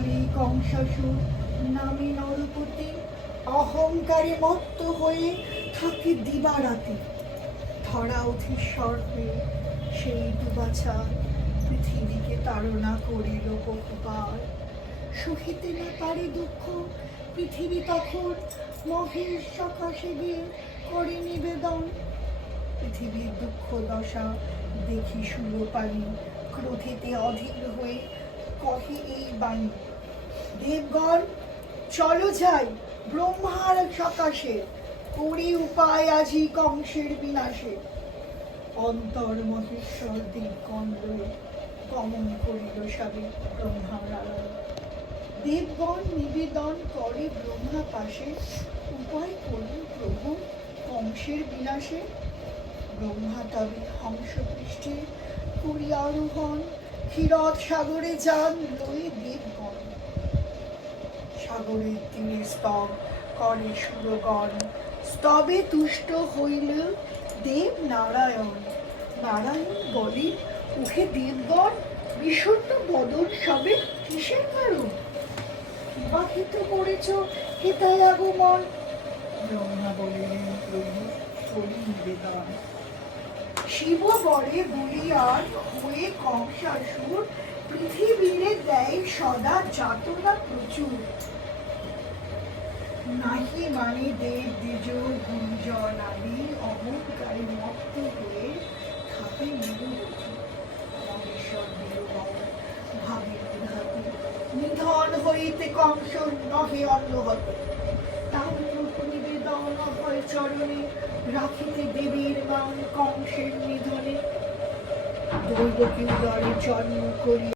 বলে কংসাসুর নামে নরপতি অহংকারে মত্ত হয়ে থাকে দিবারাতি। ধরা অধীশ্বর হয়ে সেই দুবাছা পৃথিবীকে তাড়না করিল বহুবার। সহিতে না পারে দুঃখ পৃথিবী তখন মহেশ সকাশে গিয়ে করে নিবেদন। পৃথিবীর দুঃখ দশা দেখি সুরপানি ক্রোধেতে অধীর হয়ে কহে এই বাণী, দেবগণ চলো যাই ব্রহ্মার সকাশে, করি উপায় আজি কংসের বিনাশে। অন্তর মহেশ্বর দেবগণ লয়ে গমন করিল সবে ব্রহ্মার আলয়। দেবগণ নিবেদন করে ব্রহ্মা পাশে, উপায় করুন প্রভু কংসের বিনাশে। ব্রহ্মা তবে হংস পৃষ্ঠে করি আরোহণ, ক্ষীরদ সাগরে যান লয়ে দেবগণ। সাগরের তীরে স্তব করে সুরগণ, স্তবে তুষ্ট হইল দেব নারায়ণ। নারায়ণ বলে ওহে দেবগণ, বিষণ্ণ বদন সবে কিসের কারণ? বিবাহিত করেছ হেতায় আগমন। ব্রহ্মা বলিলেন প্রভু করি নিবেদন। শিব বরে বলিয়ান হয়ে কংসাসুর পৃথিবীরে দেয় সদা যাতনা প্রচুর। নাহি মানে দেব দ্বিজ গুঞ্জন আদি অহংকারে মত্ত হয়ে থাকে নিরবধি। মহেশ্বর নিরবধ ভাবে বিধাতি, নিধন হইতে কংস নহে অন্যহত। তার নিবেদন হয় চরণে, রাখিতে দেবীর মান কংসের নিধনে। দৈবকী উদরে জন্ম করি